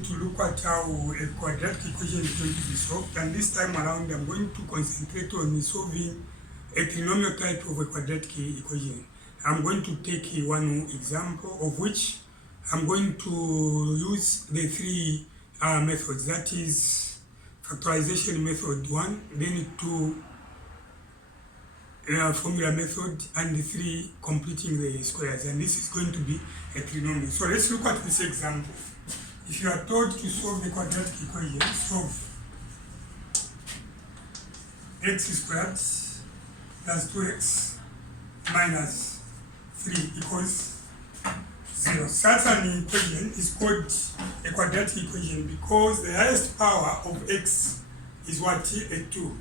going to look at how a quadratic equation is going to be solved, and this time around I'm going to concentrate on solving a trinomial type of a quadratic equation. I'm going to take one example of which I'm going to use the three methods, that is factorization method 1, then 2 formula method, and the 3 completing the squares, and this is going to be a trinomial. So let's look at this example. If you are told to solve the quadratic equation, solve x squared plus 2x minus 3 equals 0. Such an equation is called a quadratic equation because the highest power of x is what? A 2.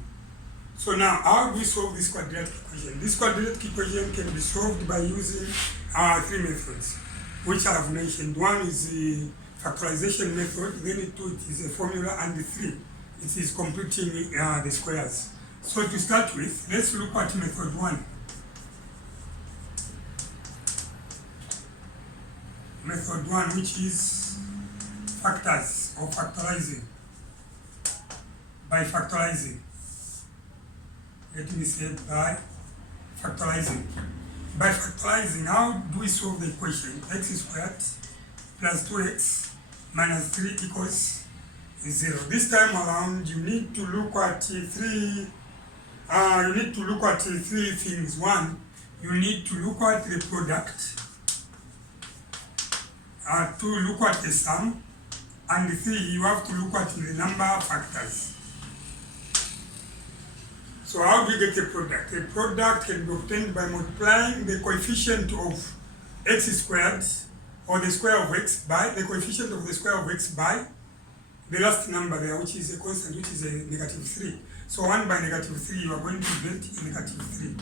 So now, how do we solve this quadratic equation? This quadratic equation can be solved by using 3 methods, which I have mentioned. One is the factorization method, then 2 it is a formula, and the 3 it is completing the squares. So to start with, let's look at method 1. Method 1, which is factors or factorizing. By factorizing. Let me say by factorizing. By factorizing, how do we solve the equation? X squared plus 2x minus 3 equals 0. This time around, you need to look at three things. One, you need to look at the product. 2, look at the sum, and 3, you have to look at the number of factors. So how do we get a product? A product can be obtained by multiplying the coefficient of x squared, or the square of x, by the coefficient of the square of x by the last number there, which is a constant, which is a negative 3. So 1 by negative 3, you are going to get a negative 3.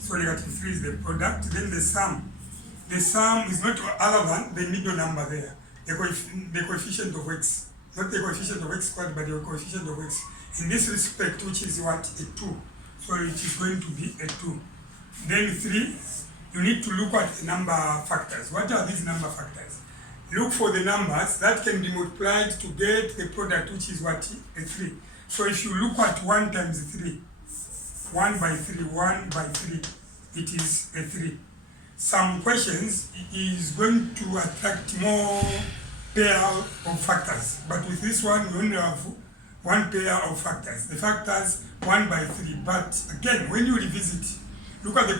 So negative 3 is the product. Then the sum. The sum is not other than the middle number there, the coefficient of x. Not the coefficient of x squared, but the coefficient of x. In this respect, which is what? A 2. So it is going to be a 2. Then 3, you need to look at the number factors. What are these number factors? Look for the numbers that can be multiplied to get the product, which is what? A 3. So if you look at 1 times 3, 1 by 3, 1 by 3, it is a 3. Some questions is going to attract more pair of factors, but with this one we only have 1 pair of factors. The factors 1 by 3, but again, when you revisit, look at the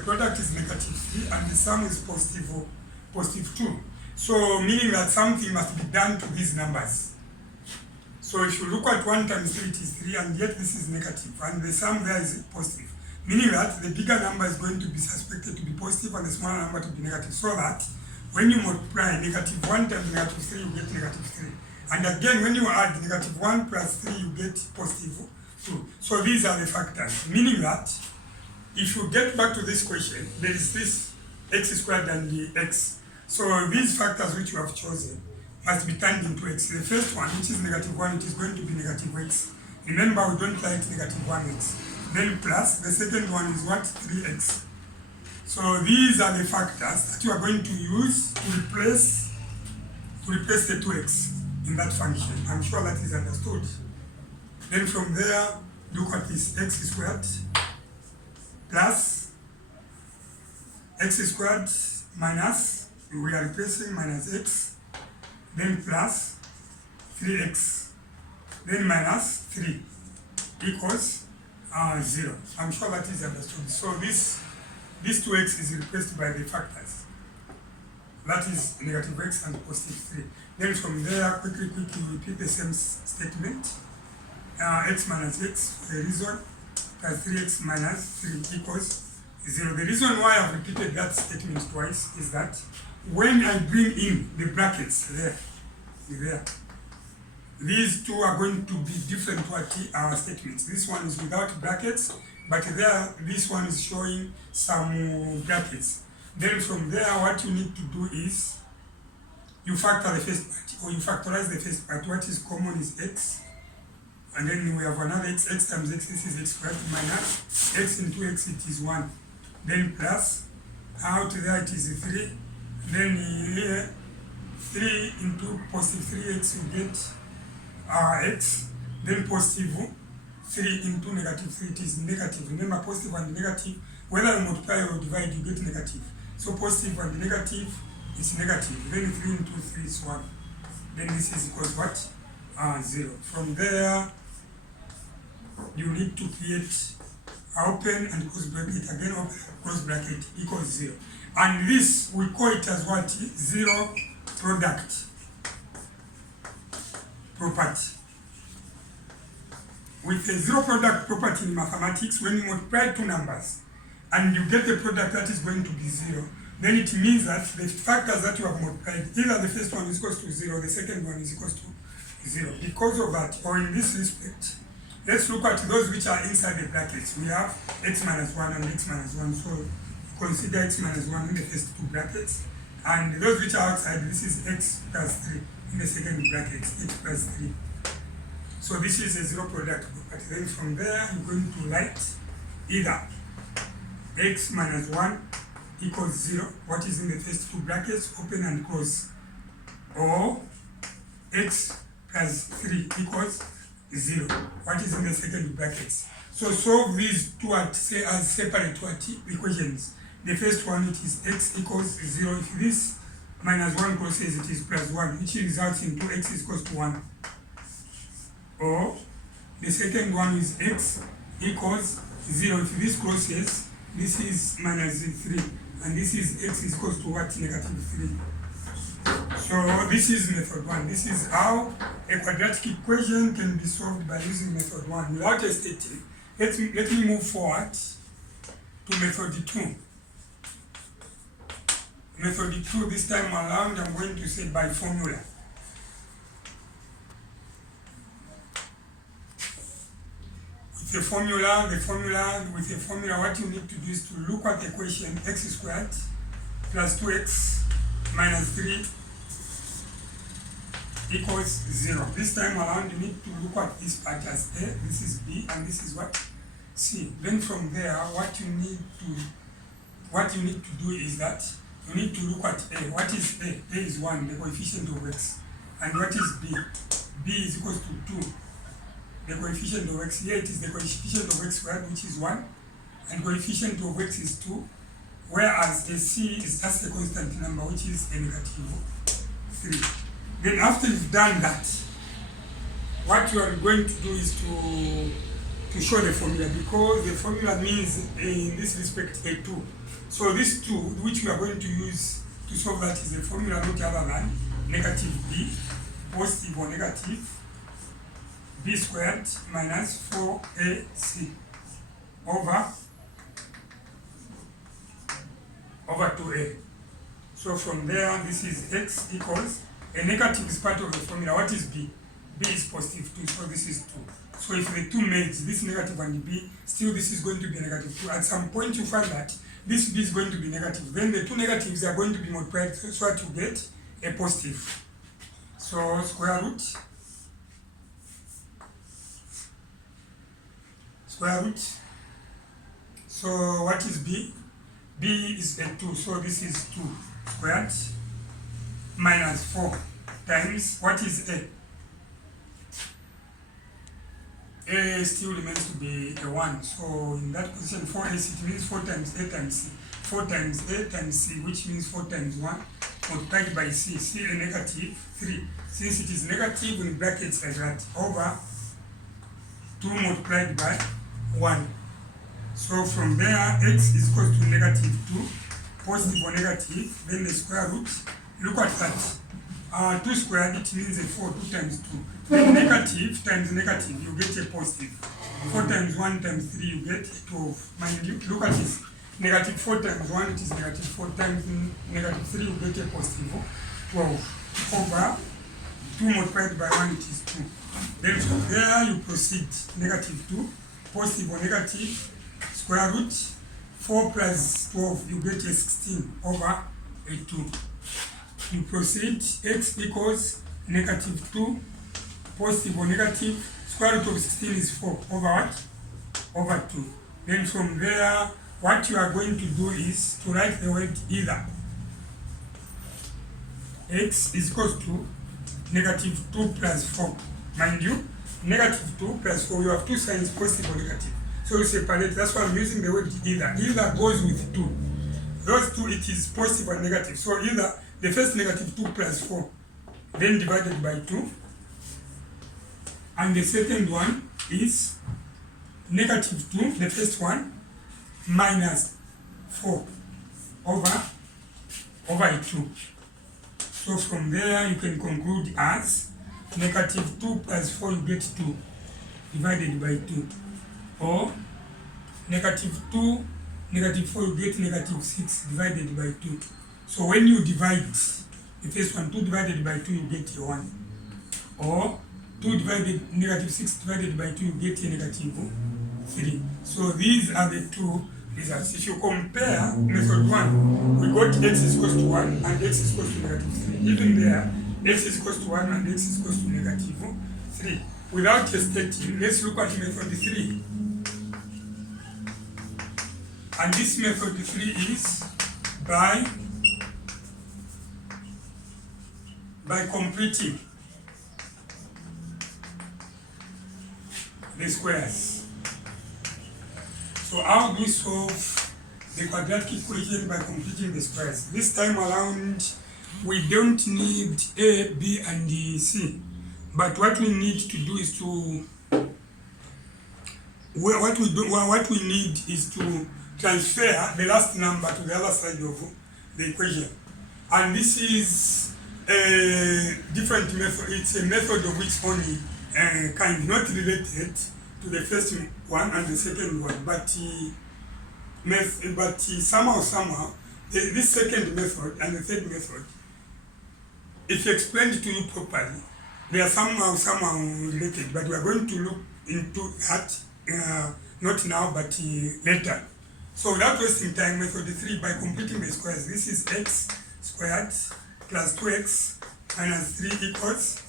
product is negative 3 and the sum is positive 2. So meaning that something must be done to these numbers. So if you look at 1 times 3, it is 3, and yet this is negative, and the sum there is positive. Meaning that the bigger number is going to be suspected to be positive and the smaller number to be negative, so that when you multiply negative 1 times negative 3, you get negative 3. And again, when you add negative 1 plus 3, you get positive 2. So these are the factors, meaning that if you get back to this question, there is this x squared and the x. So these factors which you have chosen must be turned into x. The first one, which is negative 1, it is going to be negative x. Remember, we don't like negative 1x. Then plus, the second one is what? 3x. So these are the factors that you are going to use to replace the 2x in that function. I'm sure that is understood. Then from there, look at this x squared plus x squared minus, we are replacing minus x, then plus 3x, then minus 3 equals 0. I'm sure that is understood. So this 2x is replaced by the factors. That is negative x and positive 3. Then from there, quickly repeat the same statement. X minus x, the reason, plus 3x minus 3 equals 0. The reason why I've repeated that statement twice is that when I bring in the brackets there, these two are going to be different statements. This one is without brackets, but there, this one is showing some brackets. Then from there, what you need to do is you factor the first part, or you factorize the first part. What is common is x, and then we have another x times x, this is x squared, minus x into x, it is 1. Then plus, out there it is 3. Then here 3 into positive 3x, you get x. Then positive 3 into negative 3, it is negative. Remember, positive and negative, whether you multiply or divide, you get negative. So positive and negative is negative. Then 3 into 3 is 1. Then this is equals what? 0. From there, you need to create open and close bracket, again open, close bracket, equals 0. And this, we call it as what? Zero product property. With a zero product property in mathematics, when you multiply two numbers and you get a product that is going to be 0, then it means that the factors that you have multiplied, either the first one is equals to 0, the second one is equals to 0. Because of that, or in this respect, let's look at those which are inside the brackets. We have x minus 1 and x minus 1. So consider x minus 1 in the first two brackets. And those which are outside, this is x plus 3 in the second bracket, x plus 3. So this is a zero product property. Then from there, you're going to write either x minus 1 equals 0, what is in the first two brackets, open and close, or x plus 3 equals 0, what is in the second brackets. So solve these two as separate equations. The first one, it is x equals 0. If this minus 1 crosses, it is plus 1, which results into x is equals to 1. Or the second one is x equals 0. If this crosses, this is minus 3, and this is x is equals to what? Negative 3. So this is method 1. This is how a quadratic equation can be solved by using method 1 without a stating. Let me move forward to method 2. Method 2, this time around, I'm going to say by formula. With a formula, what you need to do is to look at the equation x squared plus 2x minus 3 equals 0. This time around, you need to look at this part as a, this is b, and this is what? C. Then from there, what you need to do is that you need to look at a. What is a? A is 1, the coefficient of x. And what is b? B is equals to 2, the coefficient of x. Here it is the coefficient of x squared, which is 1, and coefficient of x is 2, whereas a c is just a constant number, which is a negative 3. Then after you've done that, what you are going to do is to show the formula, because the formula means in this respect a2. So this 2, which we are going to use to solve that, is a formula not other than negative b, positive or negative, b squared minus 4ac over 2a. So from there, this is x equals, a negative is part of the formula. What is b? B is positive 2, so this is 2. So if the 2 merge, this negative and b, still this is going to be a negative 2. At some point you find that this b is going to be negative. Then the two negatives are going to be multiplied so that you get a positive. So square root. So what is b? B is a 2, so this is 2 squared minus 4 times, what is a? A still remains to be a 1, so in that position 4ac, it means 4 times a times c. 4 times a times c, which means 4 times 1 multiplied by c. C a negative 3. Since it is negative in brackets like that, over 2 multiplied by 1. So from there, x is equal to negative 2, positive or negative, then the square root. Look at that. 2 squared, it means a 4, 2 times 2. Then negative times negative, you get a positive. 4 times 1 times 3, you get 12. Mind you, look at this. Negative 4 times 1, it is negative 4 times negative 3, you get a positive 12. Over 2 multiplied by 1, it is 2. Then from there, you proceed. Negative 2, positive or negative, square root, 4 plus 12, you get a 16 over a 2. You proceed, x equals negative 2, positive or negative, square root of 16 is 4 over what? Over 2. Then from there, what you are going to do is to write the word either. x is equals to negative 2 plus 4. Mind you, negative 2 plus 4, you have two signs, positive or negative. So you separate, that's why I'm using the word either. Either goes with 2. Those two, it is positive or negative. So either the first negative 2 plus 4, then divided by 2. And the second one is negative 2, the first one, minus 4 over 2. So from there you can conclude as negative 2 plus 4 you get 2 divided by 2, or negative 2, negative 4 you get negative 6 divided by 2. So when you divide the first one, 2 divided by 2 you get a 1, or 2 divided negative 6 divided by 2 you get a negative 3. So these are the two results. If you compare method 1, we got x is equals to 1 and x is equals to negative 3. Even there, x is equals to 1 and x is equals to negative 3. Without hesitating, let's look at method 3. And this method 3 is by completing the squares. So how do we solve the quadratic equation by completing the squares? This time around, we don't need A, B, and C. But what we need to do is to transfer the last number to the other side of the equation. And this is a different method. It's a method of which only kind, not related to the first one and the second one, but somehow this second method and the third method, if explained to you properly, they are somehow related. But we are going to look into that not now, but later. So without wasting time, method 3, by completing the squares, this is x squared plus 2x minus 3 equals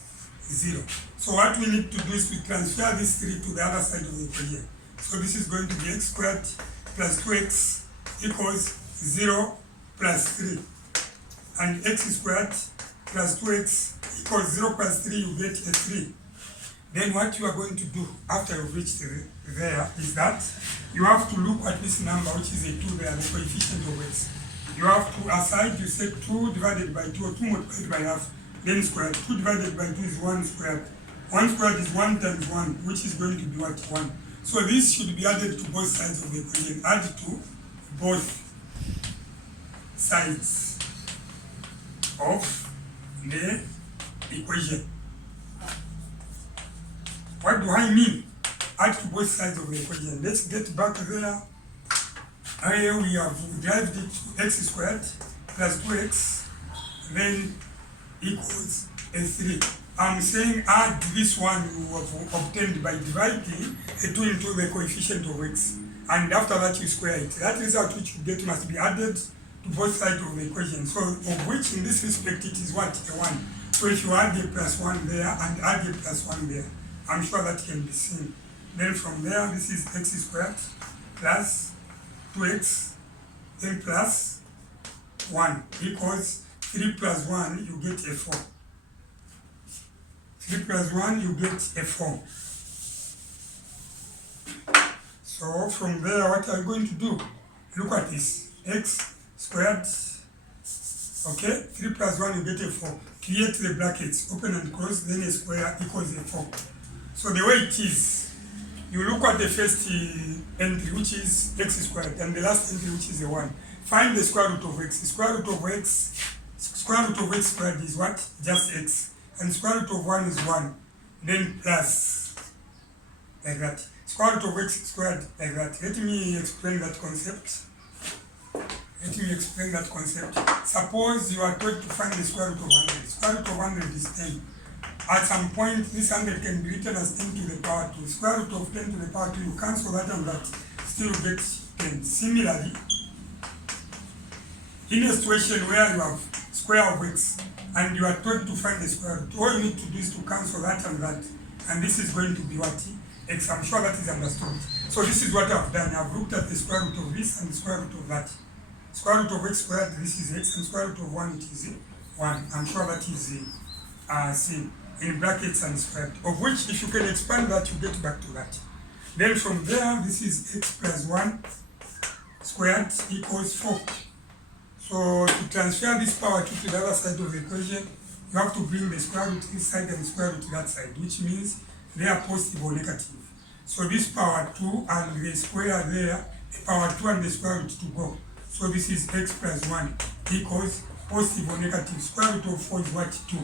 0. So what we need to do is to transfer this 3 to the other side of the equation. So this is going to be x squared plus 2x equals 0 plus 3. And x squared plus 2x equals 0 plus 3, you get a 3. Then what you are going to do after you've reached there is that you have to look at this number, which is a 2 there, the coefficient of x. You have to aside, you say 2 divided by 2, or 2 multiplied by half, then squared. 2 divided by 2 is 1 squared. 1 squared is 1 times 1, which is going to be what? 1. So this should be added to both sides of the equation. Add to both sides of the equation. What do I mean? Add to both sides of the equation. Let's get back there. Here we have derived it to x squared plus 2x, then equals a 3. I'm saying add this one you have obtained by dividing a 2 into the coefficient of x. And after that you square it. That result which you get must be added to both sides of the equation. So of which in this respect it is what? A 1. So if you add a plus 1 there and add a plus 1 there, I'm sure that can be seen. Then from there, this is x squared plus 2x, then plus 1 equals 3 plus 1, you get a 4. 3 plus 1, you get a 4. So from there, what are you going to do? Look at this. X squared, okay? 3 plus 1, you get a 4. Create the brackets, open and close, then a square equals a 4. So the way it is, you look at the first entry, which is x squared, and the last entry, which is a 1. Find the square root of x. Square root of x squared is what? Just x. And square root of 1 is 1. Then plus, like that. Square root of x squared, like that. Let me explain that concept. Suppose you are told to find the square root of 100. Square root of 100 is 10. At some point, this 100 can be written as 10 to the power 2. Square root of 10 to the power 2, you cancel that and that, still get 10. Similarly, in a situation where you have square of x and you are told to find the square root, all you need to do is to cancel that and that, and this is going to be what? X. I'm sure that is understood. So this is what I've done. I've looked at the square root of this and the square root of that. Square root of x squared, this is x, and square root of 1, it is 1. I'm sure that is C, in brackets and squared, of which if you can expand that, you get back to that. Then from there, this is x plus 1 squared equals 4. So to transfer this power 2 to the other side of the equation, you have to bring the square root this side and the square root to that side, which means they are positive or negative. So this power 2 and the square there, the power 2 and the square root to go. So this is x plus 1 equals positive or negative. Square root of 4 is what? 2.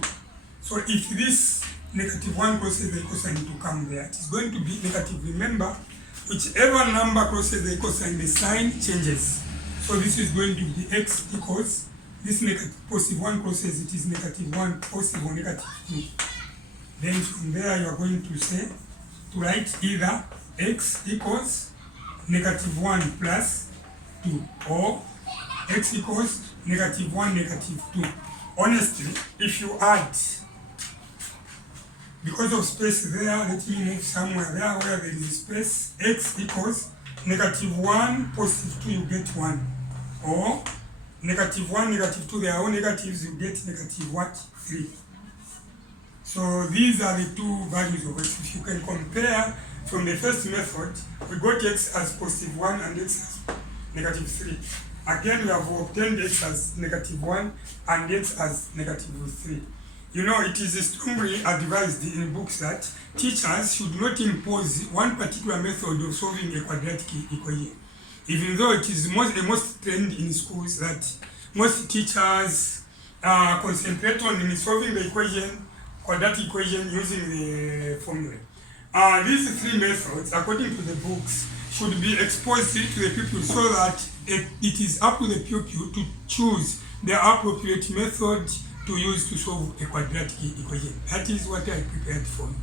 So if this negative 1 crosses the equal sign to come there, it is going to be negative. Remember, whichever number crosses the equal sign, the sign changes. So this is going to be x equals, this negative positive 1 crosses, it is negative 1 positive or negative 2. Then from there you are going to say, to write either x equals negative 1 plus 2 or x equals negative 1 negative 2. Honestly, if you add, because of space there, let me move somewhere there where there is space, x equals negative 1 positive 2, you get 1. Or negative 1 negative 2, they are all negatives, you get negative what? 3. So these are the two values of x. If you can compare from the first method, we got x as positive 1 and x as negative 3. Again, we have obtained x as negative 1 and x as negative 3. You know, it is strongly advised in books that teachers should not impose one particular method of solving a quadratic equation. Even though it is the most trend in schools that most teachers concentrate on in solving the equation, quadratic equation, using the formula. These three methods, according to the books, should be exposed to the pupil so that it is up to the pupil to choose the appropriate method to use to solve a quadratic equation. That is what I prepared for you.